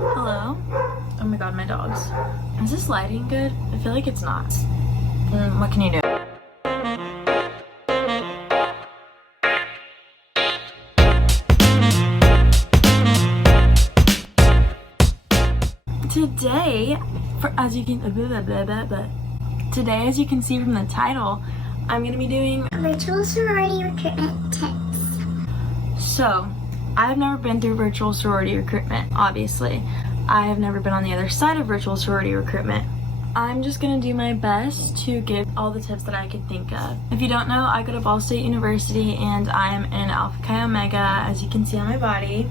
Hello? Oh my god, my dogs. Is this lighting good? I feel like it's not. What can you do? Today, as you can see from the title, I'm gonna be doing virtual sorority recruitment tips. So, I've never been through virtual sorority recruitment, obviously. I have never been on the other side of virtual sorority recruitment. I'm just gonna do my best to give all the tips that I could think of. If you don't know, I go to Ball State University and I am in Alpha Chi Omega, as you can see on my body.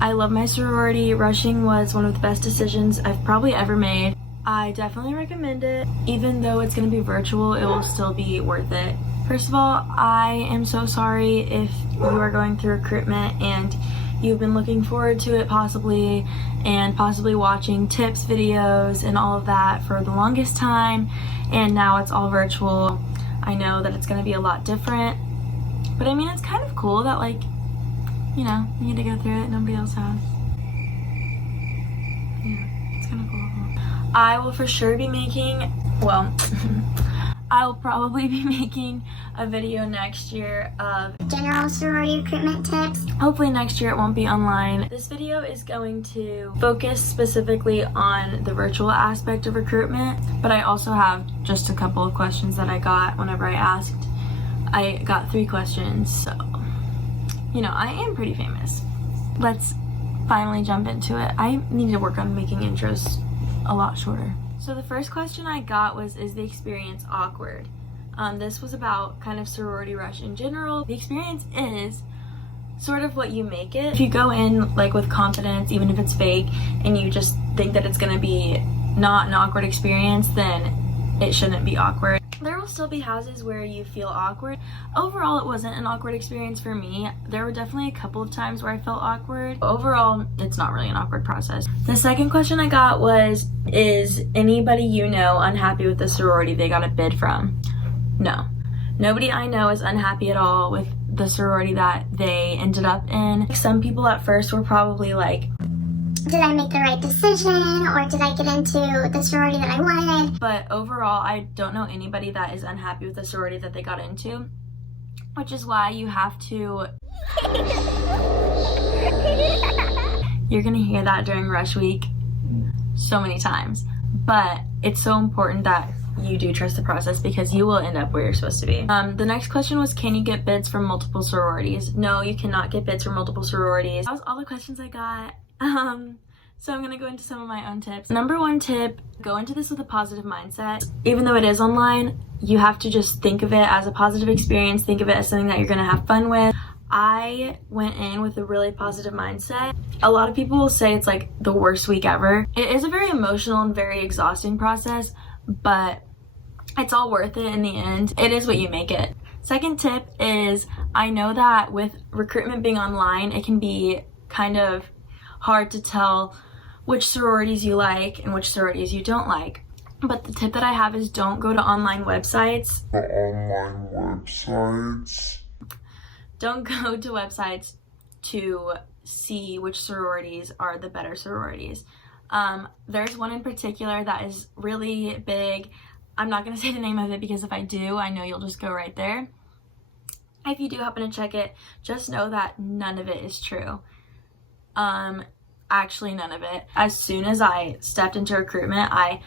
I love my sorority. Rushing was one of the best decisions I've probably ever made. I definitely recommend it. Even though it's gonna be virtual, it will still be worth it. First of all, I am so sorry if you are going through recruitment and you've been looking forward to it possibly watching tips videos and all of that for the longest time, and now it's all virtual. I know that it's gonna be a lot different, but I mean, it's kind of cool that, like, you know, you get to go through it, nobody else has. Yeah, it's kind of cool. I will for sure be making, well, I will probably be making a video next year of general sorority recruitment tips. Hopefully next year it won't be online. This video is going to focus specifically on the virtual aspect of recruitment, but I also have just a couple of questions that I got whenever I asked. I got 3 questions, so, you know, I am pretty famous. Let's finally jump into it. I need to work on making intros a lot shorter. So the first question I got was, is the experience awkward? This was about kind of sorority rush in general. The experience is sort of what you make it. If you go in like with confidence, even if it's fake, and you just think that it's gonna be not an awkward experience, then it shouldn't be awkward. There will still be houses where you feel awkward. Overall, it wasn't an awkward experience for me. There were definitely a couple of times where I felt awkward. Overall, it's not really an awkward process. The second question I got was, is anybody you know unhappy with the sorority they got a bid from? No. Nobody I know is unhappy at all with the sorority that they ended up in. Some people at first were probably like, did I make the right decision, or did I get into the sorority that I wanted? But overall, I don't know anybody that is unhappy with the sorority that they got into, which is why you have to... You're gonna hear that during rush week so many times, but it's so important that you do trust the process, because you will end up where you're supposed to be. The next question was, can you get bids from multiple sororities? No, you cannot get bids from multiple sororities. That was all the questions I got. So I'm gonna go into some of my own tips. Number 1 tip, go into this with a positive mindset. Even though it is online, you have to just think of it as a positive experience. Think of it as something that you're gonna have fun with. I went in with a really positive mindset. A lot of people will say it's like the worst week ever. It is a very emotional and very exhausting process, but it's all worth it in the end. It is what you make it. Second tip is, I know that with recruitment being online, it can be kind of hard to tell which sororities you like and which sororities you don't like. But the tip that I have is, don't go to online websites. Don't go to websites to see which sororities are the better sororities. There's one in particular that is really big. I'm not gonna say the name of it, because if I do, I know you'll just go right there. If you do happen to check it, just know that none of it is true. Actually none of it. As soon as I stepped into recruitment, I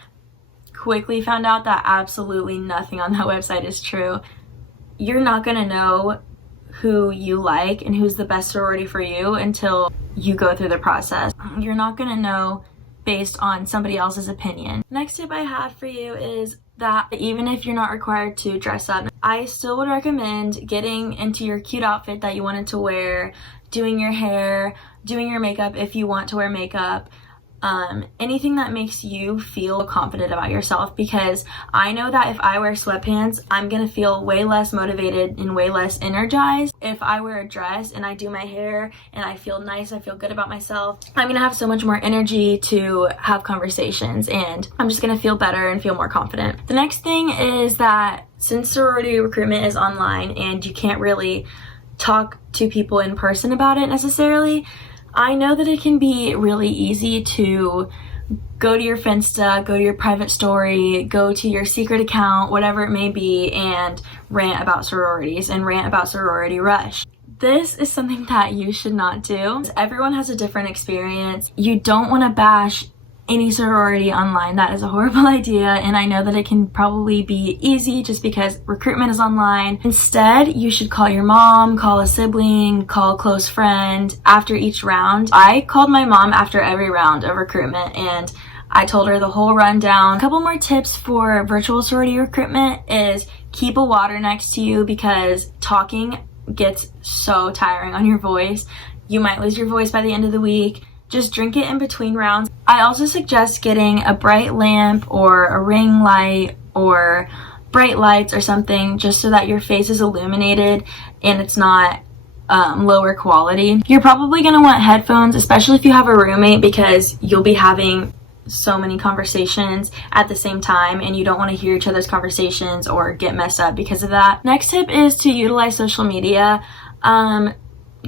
quickly found out that absolutely nothing on that website is true. You're not gonna know who you like and who's the best sorority for you until you go through the process. You're not gonna know based on somebody else's opinion. Next tip I have for you is that even if you're not required to dress up, I still would recommend getting into your cute outfit that you wanted to wear, doing your hair, doing your makeup if you want to wear makeup, anything that makes you feel confident about yourself, because I know that if I wear sweatpants, I'm gonna feel way less motivated and way less energized. If I wear a dress and I do my hair and I feel nice, I feel good about myself, I'm gonna have so much more energy to have conversations, and I'm just gonna feel better and feel more confident. The next thing is that since sorority recruitment is online and you can't really talk to people in person about it necessarily, I know that it can be really easy to go to your Finsta, go to your private story, go to your secret account, whatever it may be, and rant about sororities and rant about sorority rush. This is something that you should not do. Everyone has a different experience. You don't want to bash any sorority online. That is a horrible idea, and I know that it can probably be easy just because recruitment is online. Instead, you should call your mom, call a sibling, call a close friend after each round. I called my mom after every round of recruitment, and I told her the whole rundown. A couple more tips for virtual sorority recruitment is keep a water next to you, because talking gets so tiring on your voice. You might lose your voice by the end of the week. Just drink it in between rounds. I also suggest getting a bright lamp or a ring light or bright lights or something, just so that your face is illuminated and it's not lower quality. You're probably going to want headphones, especially if you have a roommate, because you'll be having so many conversations at the same time and you don't want to hear each other's conversations or get messed up because of that. Next tip is to utilize social media.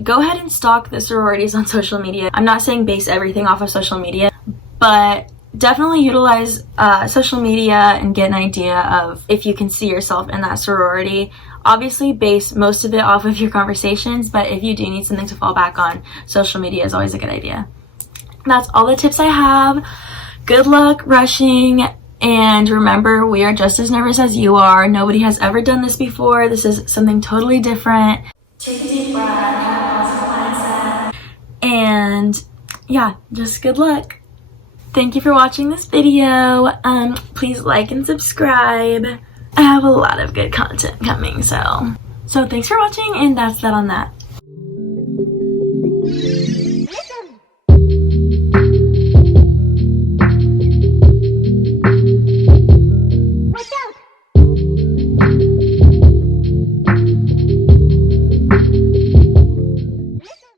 Go ahead and stalk the sororities on social media. I'm not saying base everything off of social media, but definitely utilize social media and get an idea of if you can see yourself in that sorority. Obviously base most of it off of your conversations, but if you do need something to fall back on, social media is always a good idea. That's all the tips I have. Good luck rushing, and remember, we are just as nervous as you are. Nobody has ever done this before. This is something totally different. Take a deep breath, have a positive mindset, and yeah, just good luck. Thank you for watching this video. Please like and subscribe. I have a lot of good content coming, so thanks for watching, and that's that on that.